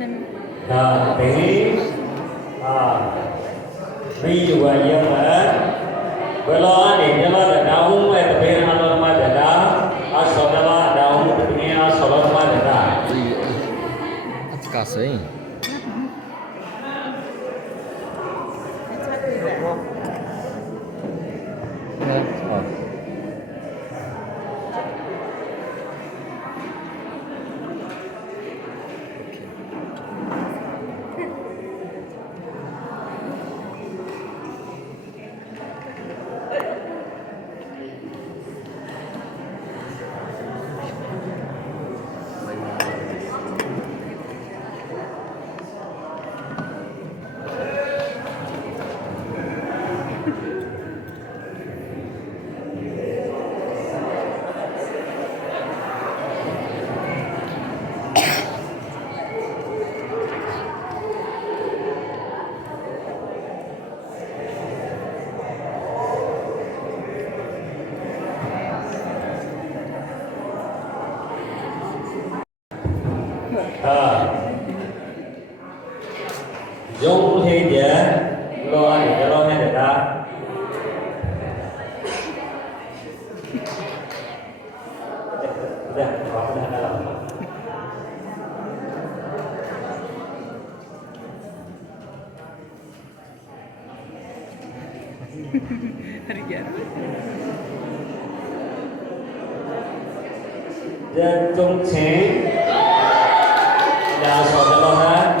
Thì ví dụ như là bây giờ thì chúng ta đã đào mấy tập về nó là mà đã đào sau đó là đào một tập về nó sau đó mà đã đào暑かったい。dùng thì dễ lo thì lo hay để ta đây có cái này là dân trung chế là số đó ha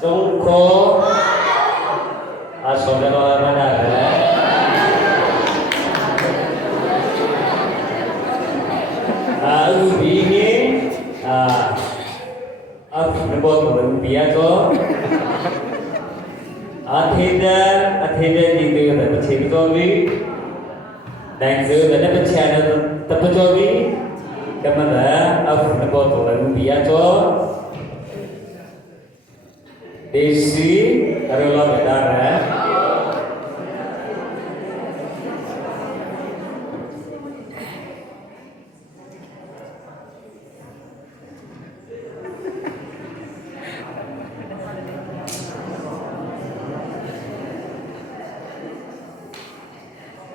trung khô số đó là mana begini nomor biasa athida di tu tak cik tobi dan tu ada pencahayaan terpencuri kemana nomor biasa desi adalah bedara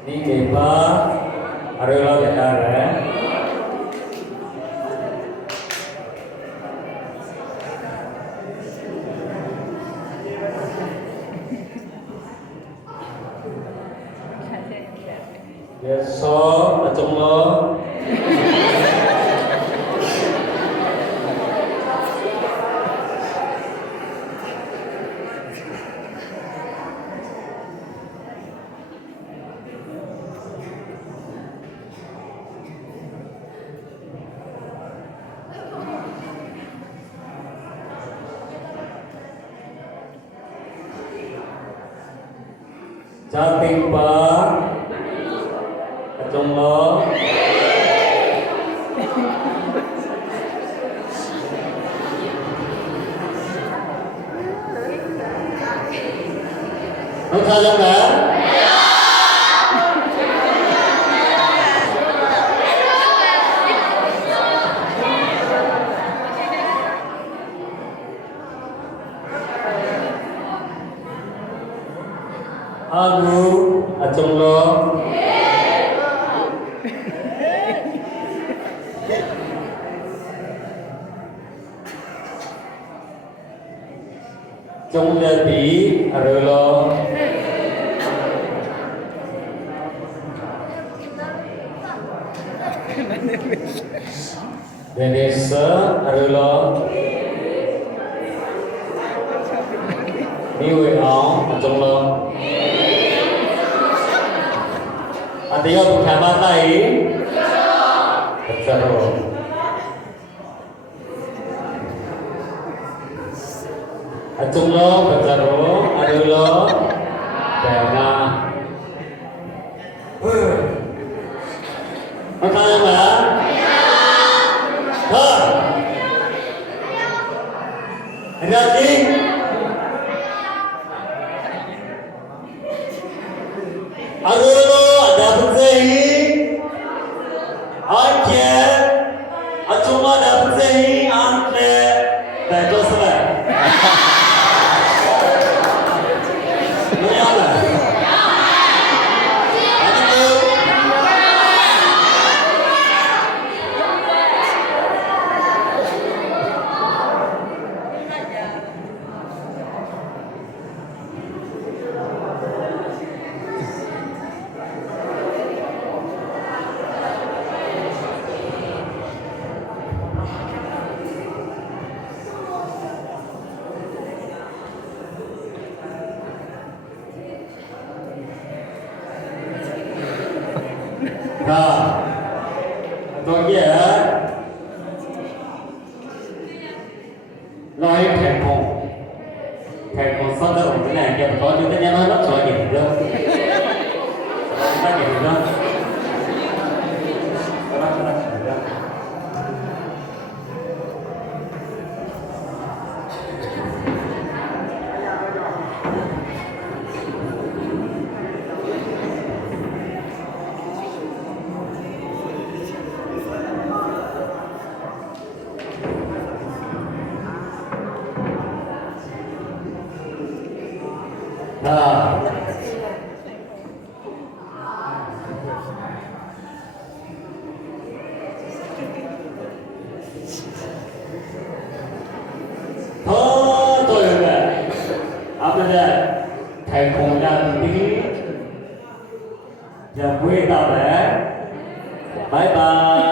ni kepa adalah bedara ya so trong lo Jatim pa trong lo không sao đâu cả Agu trong lo trong jadi adalah Indonesia adalah New York trong lo ada yang bukan mata ini betul Acung lo betul ada lo dana apa yang mana ini lagi မရလားအဲ့ဒီတော့ရဲ့လိုက်ထဲပုံထဲပုံစတဲ့ဘယ်နဲ့ကြတော့ဒီနေ့ကတော့ဆိုရတယ်တော့ဒါကြည့်တော့thành công ra tí giờ quê tao để bye bye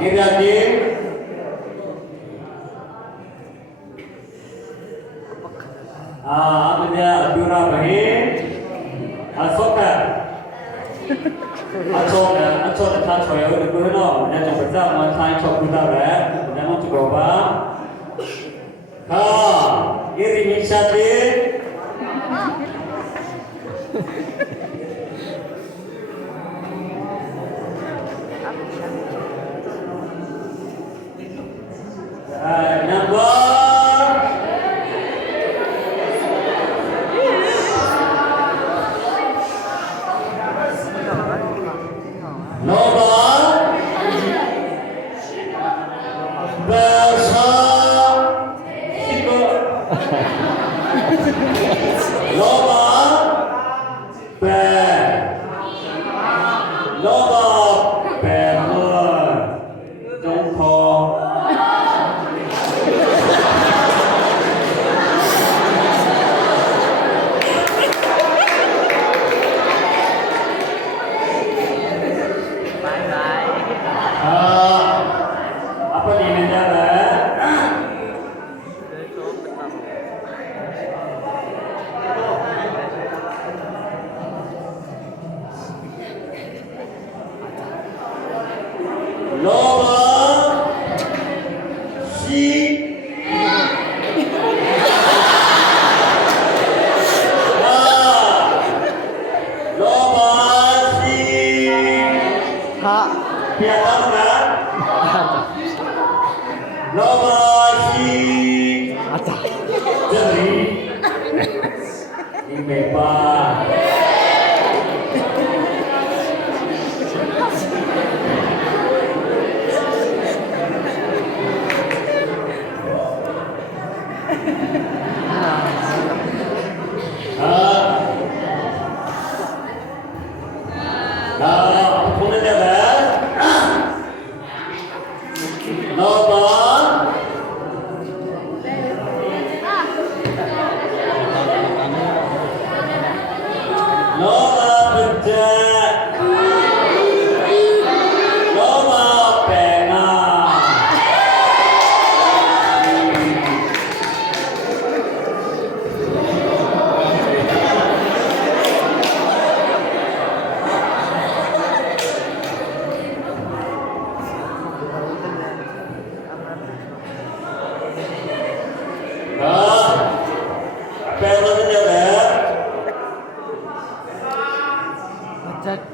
đi ra tiếng bây giờ Jura Bahin Asoka ta chơi ở được cái nó nên trong bây giờ mà thay cho chúng ta đấy nên nó chụp vào ini inisiatif apa di negara loba si loba si ha piala loba si ada jadi imepa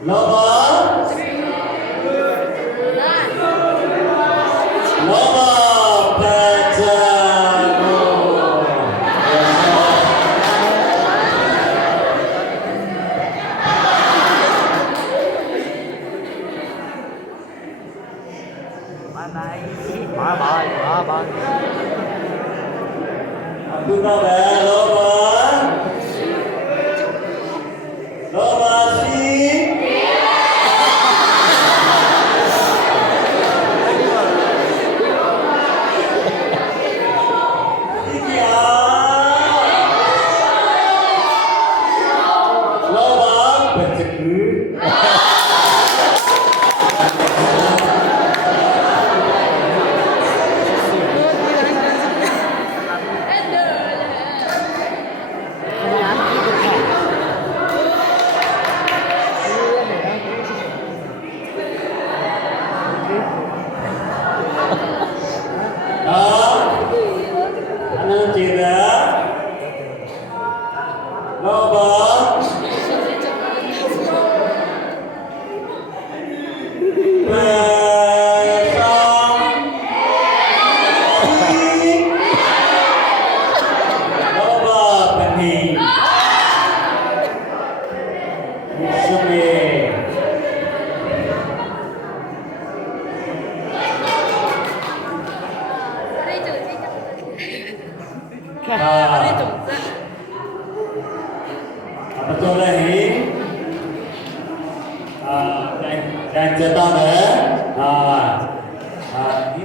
Loba Bye. Kita loba si Ikia loba berceku Anang cira loba besong si loba benih sume betul lagi dan cerita